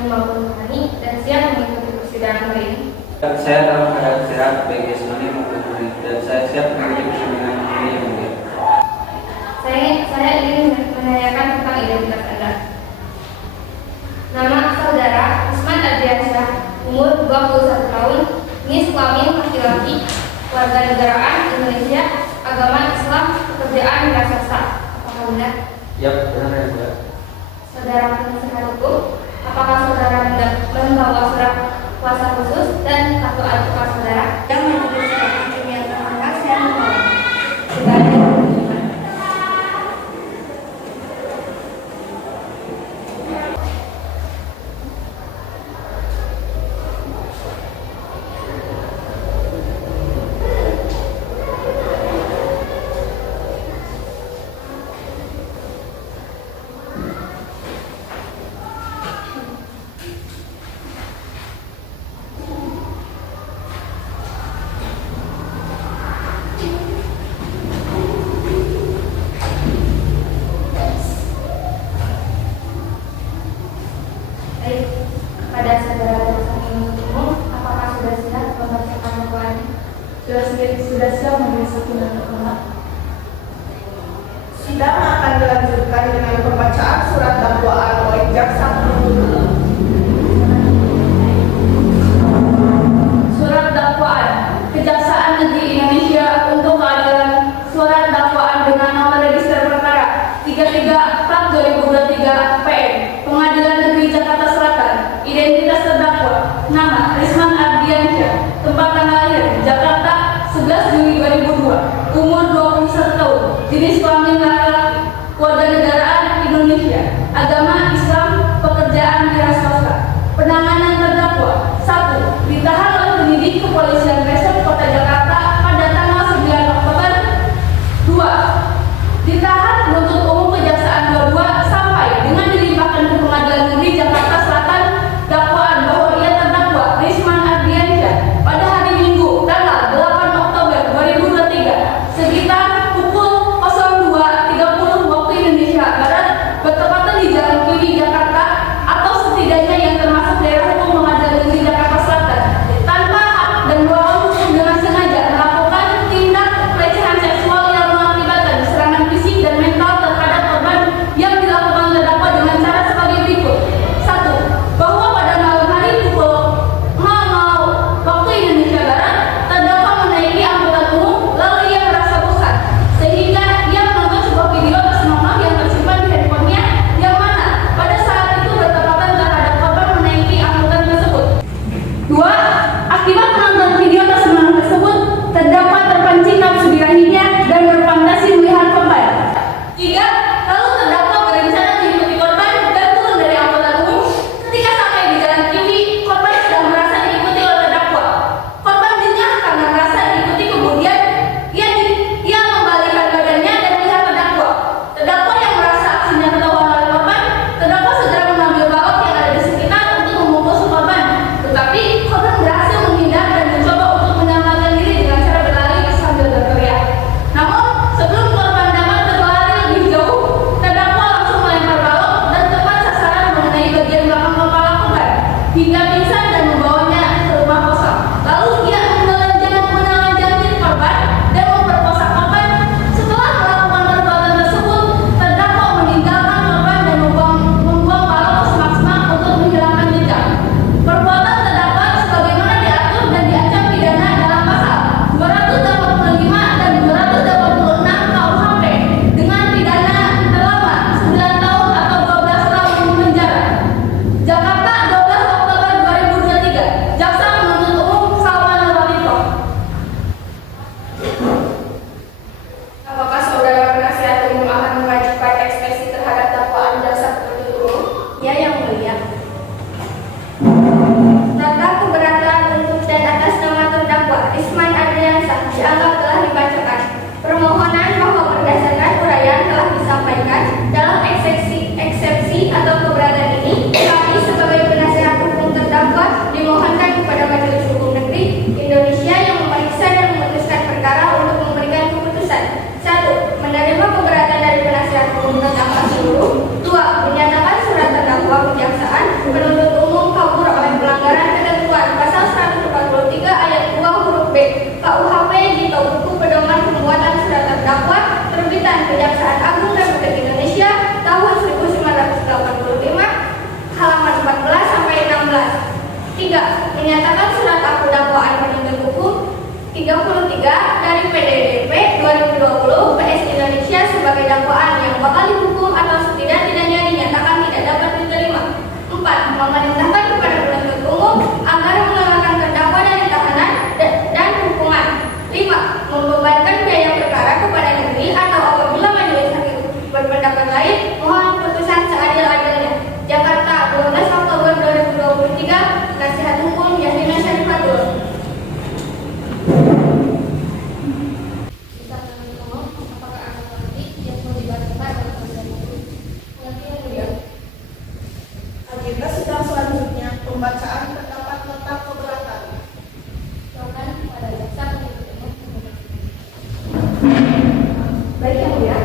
jasmani maupun rohani dan siap mengikuti persidangan hari ini? Saya dalam keadaan sehat baik jasmani maupun rohani dan saya siap mengikuti persidangan hari ini yang mulia. Saya ingin menanyakan tentang identitas Anda. Nama saudara Usman Adriansyah, umur 21 tahun, jenis kelamin laki-laki, warga negaraan Indonesia, agama Islam, pekerjaan wira swasta. Apakah benar? Ya, benar ya, Bu. Saudara penasehat hukum, apakah saudara membawa surat kuasa khusus dan kartu advokat saudara? Yang menulis surat kimia terangkat saya membawa sebagai penerima. Kepada saudara jaksa penuntut umum, apakah sudah siap membacakan dakwaan? Sudah siap menulis tuntutan dakwaan. Sidang akan dilanjutkan dengan pembacaan surat dakwaan oleh jaksa penuntut umum. Surat dakwaan Kejaksaan Negeri Indonesia untuk keadilan. Surat dakwaan dengan nomor register perkara 33/2023 PM, Pengadilan Negeri Jakarta Selatan. Identitas terdakwa: nama Risman Ardiansyah, tempat tanggal lahir Jakarta 11 Juli 2002, umur 21 tahun, jenis kelamin laki-laki, warga negaraan Indonesia, agama Islam, menyatakan surat aku dakwaan penuntut hukum 33 dari PDDP 2020 PS Indonesia sebagai dakwaan yang bakal dihukum atau setidak-tidaknya dinyatakan tidak dapat diterima. 4. Memerintahkan kepada penuntut umum agar mengeluarkan terdakwa dari tahanan dan hukuman. 5. Membebankan biaya perkara kepada negeri atau apabila majelis hakim berpendapat lain, mohon putusan seadil-adilnya. Jakarta, 12 Oktober 2023. Nasihat Hukum Yasmina Syarifatul. Apakah ada politik yang mau dibacakan oleh pengertian dia? Agenda sidang selanjutnya pembacaan pendapat nota keberatan. Silakan pada jaksa penuntut umum. Baik yang mulia,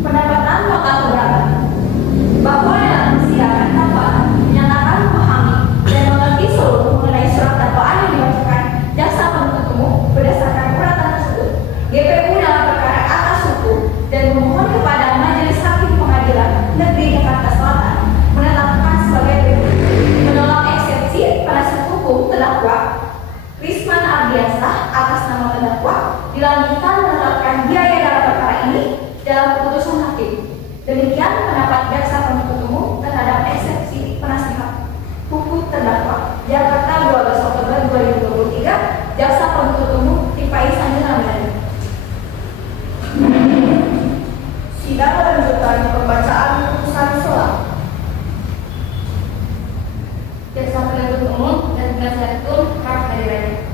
pendapatan nota keberatan bahwa dalam persidangan dakwaan menyatakan memahami dan mengerti seluruh mengenai surat dakwaan yang dibacakan jaksa penuntut umum berdasarkan uratan tersebut, GPU dalam perkara atas hukum dan memohon kepada Majelis Hakim Pengadilan Negeri Jakarta Selatan menetapkan sebagai berikut: menolak eksepsi penasihat hukum terdakwa Risman Ardiansah atas nama terdakwa dilanjutkan menetapkan biaya dalam perkara ini dalam keputusan hakim. Demikian pendapat jaksa penuntut umum terhadap eksepsi penasihat hukum terdakwa. Jakarta, 12 Oktober 2023. Jaksa penuntut umum Tifai Sanjana. Sidang lanjutan pembacaan putusan selah. Jaksa penuntut umum dan penasihat hukum harap hadirannya.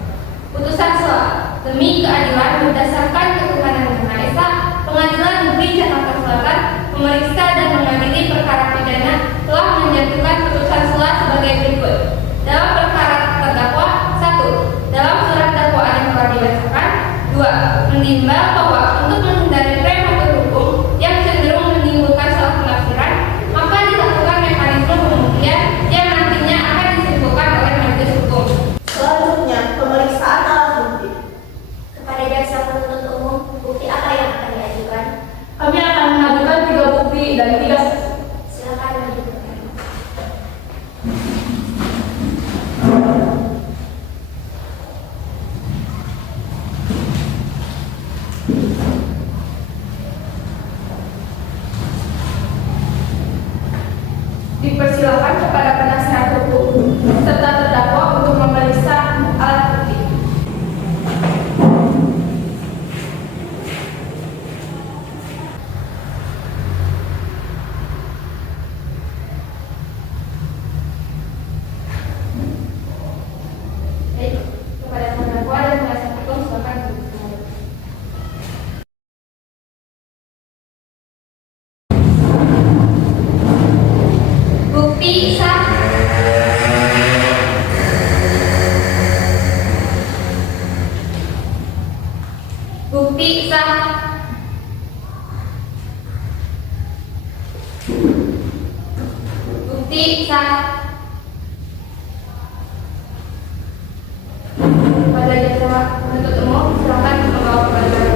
Putusan selah. Demi keadilan berdasarkan ketuhanan yang Maha Esa, Pengadilan Negeri Jakarta Selatan memeriksa dan mengadili perkara pidana telah menjatuhkan putusan selah sebagai berikut. Dalam perkara terdakwa: 1. Dalam surat dakwaan yang telah dibacakan. 2. Menimbang bahwa untuk menghindari prematur hukum yang cenderung menimbulkan salah penafsiran, maka dilakukan mekanisme pembuktian yang nantinya akan disimpulkan oleh majelis hukum. Selanjutnya pemeriksaan alat bukti. Kepada jaksa penuntut umum, bukti apa yang akan diajukan? Kami akan mengajukan 3 bukti dan 3 saksi. Silakan menunjukkan. Dipersilakan kepada penasihat hukum serta terdakwa untuk memeriksa alat bukti. Baik, kepada terdakwa dan penasihat hukum silakan duduk. Bukti sah. Bukti sah. Bukti sah. Pada jaksa penuntut umum silakan membawa perkara.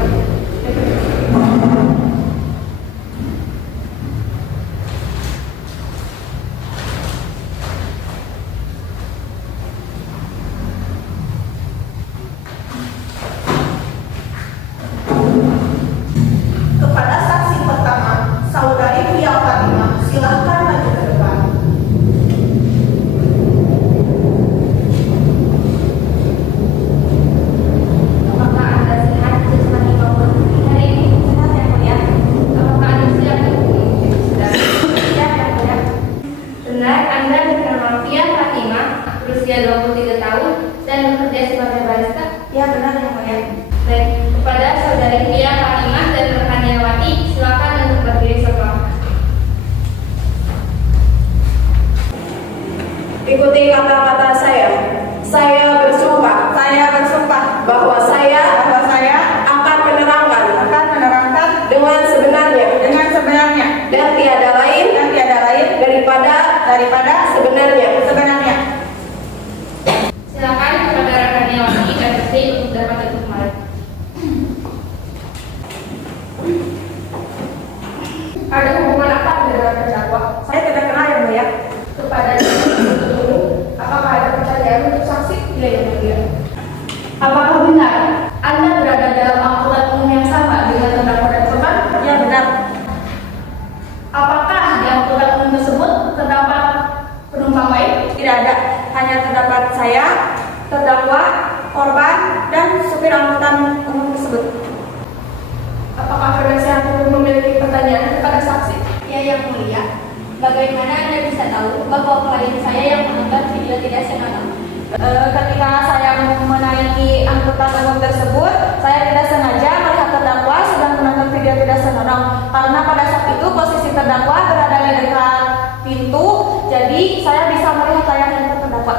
Kepada saksi pertama, Saudari Fia Fatimah, silahkan maju ke depan. Apakah Anda sehat jasmani maupun rohani hari ini? Sehat yang mulia. Apakah Anda siap untuk mengikuti sidang? Siap yang mulia. Benar, Anda bernama Fia Fatimah, berusia 23 tahun dan bekerja sebagai barista? Ya, benar yang mulia. Baik, kepada Saudari Fia Fatimah dan Rohaniawati, silakan untuk berdiri sebelah. Ikuti kata-kata saya. Saya bersumpah bahwa saya akan menerangkan dengan sebenarnya dan tiada lain daripada sebenarnya. Silakan kepada Rohaniawati dan Besi untuk dapat duduk kembali. Ada hubungan apa dengan terdakwa? Saya tidak kenal yang mulia. Kepada jaksa penuntut umum, apakah ada pertanyaan untuk saksi? saya, terdakwa, korban, dan supir angkutan umum tersebut. Apakah penasihat hukum memiliki pertanyaan kepada saksi? Ya, Yang Mulia. Bagaimana Anda bisa tahu bahwa klien saya yang menonton video tidak senonoh? Ketika saya menaiki angkutan umum tersebut, saya tidak sengaja melihat terdakwa sedang menonton video tidak senonoh. Karena pada saat itu posisi terdakwa berada di dekat pintu, jadi saya bisa melihat layar handphone terdakwa.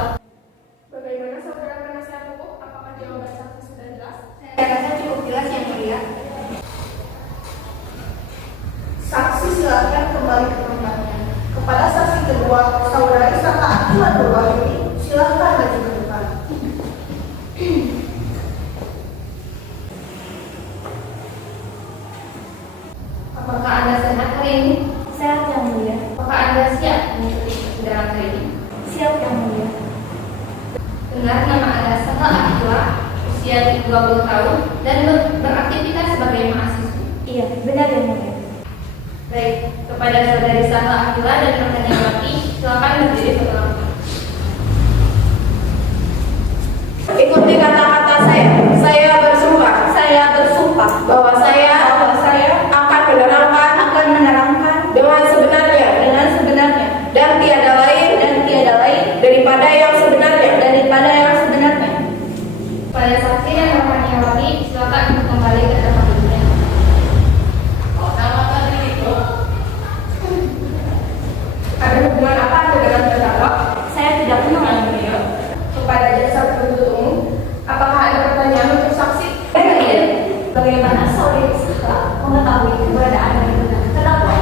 Bagaimana saudara penasihat hukum? Apakah jawaban saksi sudah jelas? Saya rasa cukup jelas, Yang Mulia. Saksi silakan kembali ke tempatnya. Kepada saksi kedua, saudari serta Akila Nurwahyuni, silakan maju ke depan. Apakah Anda sehat hari ini? Sehat, Yang Mulia. Apakah Anda siap mengikuti persidangan hari ini? Siap, Yang Mulia. Benar nama Anda Saha Akila, usia 20 tahun, dan beraktivitas sebagai mahasiswa. Iya, benar, Yang Mulia. Baik, kepada saudari Saha Akila dan rekannya Wati, silakan berdiri setelah. Ikuti kata-kata saya. Saya bersumpah. Saya bersumpah bahwa saya akan menerangkan dengan sebenarnya dan tiada lain daripada yang sebenarnya. Pada saksi dan rekannya Wati, silakan untuk kembali ke tempat duduknya. Ada hubungan apa Anda dengan terdakwa? Saya tidak kenal, Yang Mulia. Kepada jaksa penuntut umum, apakah ada pertanyaan untuk saksi? Bagaimana saudari Saha mengetahui keberadaan dari terdakwa?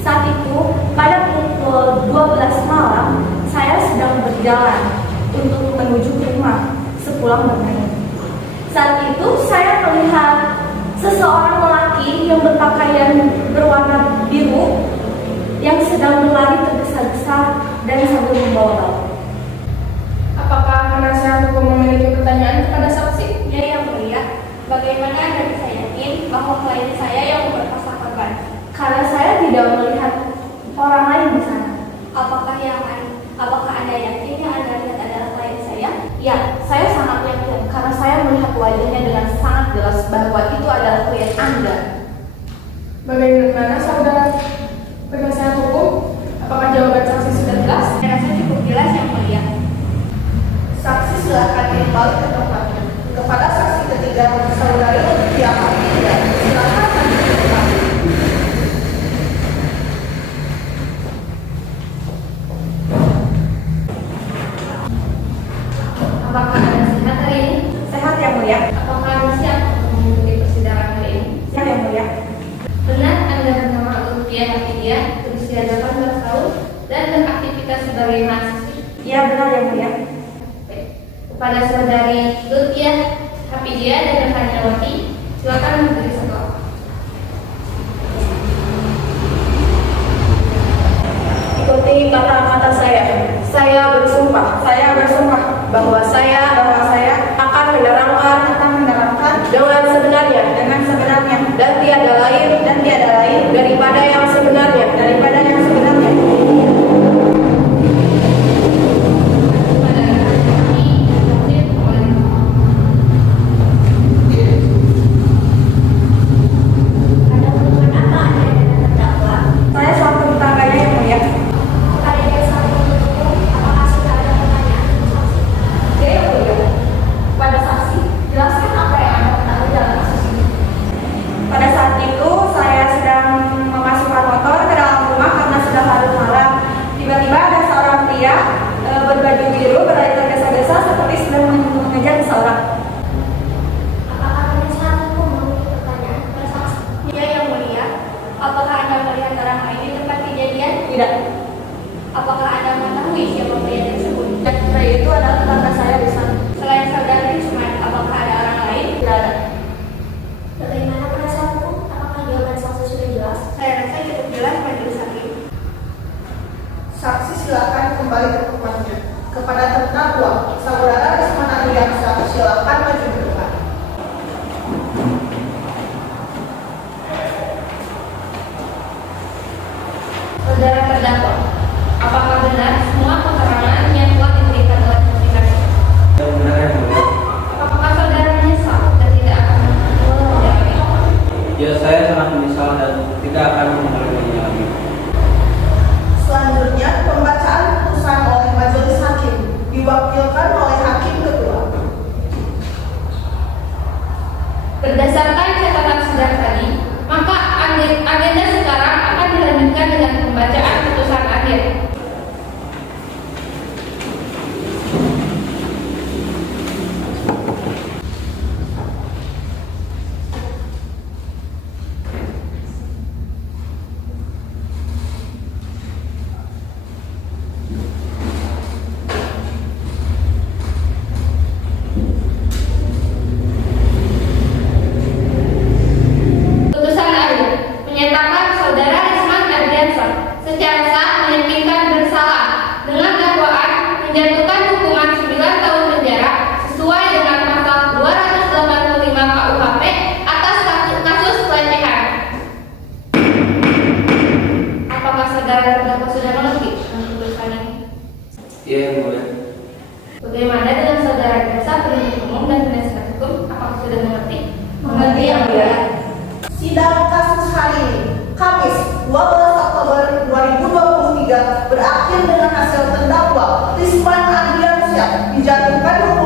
Saat itu, pada pukul 12 malam, saya sedang berjalan untuk menuju ke rumah sepulang bermain. Saat itu, saya melihat seseorang lelaki yang berpakaian berwarna biru yang sedang berlari tergesa-gesa dan sambil membawa balon. Apakah penasihat hukum memiliki pertanyaan kepada saksi? Ya, Yang Mulia. Bagaimana Anda bisa yakin bahwa klien saya yang memperkosa korban? Karena saya tidak melihat orang lain di sana. Apakah Anda yakin yang Anda lihat adalah klien saya? Ya, saya sangat yakin karena saya melihat wajahnya dengan sangat jelas bahwa itu adalah klien Anda. Bagaimana saudara penasihat hukum? Apakah jawaban saksi sudah jelas? Saya rasa cukup jelas, Yang Mulia. Saksi silakan kembali ke tempatnya. Kepada saksi ketiga, saudari Lutfia Hafidya, silakan maju ke depan. Apakah Anda sehat hari ini? Sehat, Yang Mulia. Apakah Anda siap untuk mengikuti persidangan hari ini? Siap, Yang Mulia. Benar Anda bernama Lutfia Hafidya, berusia 18 tahun, dan beraktivitas sebagai mahasiswa? Iya, benar, Yang Mulia. Baik. Kepada saudari Lutfia Hafidya dan rekannya Wati, silakan berdiri setelah. Ikuti kata-kata saya. Saya bersumpah bahwa saya akan menerangkan dengan sebenarnya dan tiada lain daripada yang sebenarnya. Kepada rekannya Wati, hadir oleh Ada hubungan apa Anda dengan terdakwa? Saya suatu tetangganya, Yang Mulia. Kepada jaksa penuntut umum, apakah sudah ada pertanyaan untuk saksi? Ya, Yang Mulia. Pada saksi, jelaskan apa yang Anda ketahui dalam kasus ini. Pada saat itu, saya sedang memasukkan motor ke dalam rumah karena sudah larut malam. Tiba-tiba ada seorang pria berbaju biru berlari tergesa-gesa seperti sedang mengejar seseorang. Apakah penasihat hukum memiliki pertanyaan kepada saksi? Ya, Yang Mulia. Apakah Anda melihat orang lain di tempat kejadian? Tidak. Apakah Anda mengetahui siapa pria tersebut? Pria itu adalah tetangga saya di sana. Selain saudara Risman, apakah ada orang lain? Tidak ada. Bagaimana penasihat hukum? Apakah jawaban saksi sudah jelas? Saya rasa cukup jelas, Majelis Hakim. Saksi silakan kembali ke tempatnya. Kepada terdakwa, saudara Risman Adriansyah, silakan maju ke depan. saudara terdakwa. Apakah benar semua keterangan yang telah diberikan oleh saksi Iya, Yang Mulia. Bagaimana dengan saudara jaksa penuntut umum dan penasihat hukum? Apakah sudah mengerti? Mengerti, Yang Mulia. Sidang kasus hari ini, Kamis 12 Oktober 2023 berakhir dengan hasil terdakwa Risman Ardiansyah dijatuhkan hukuman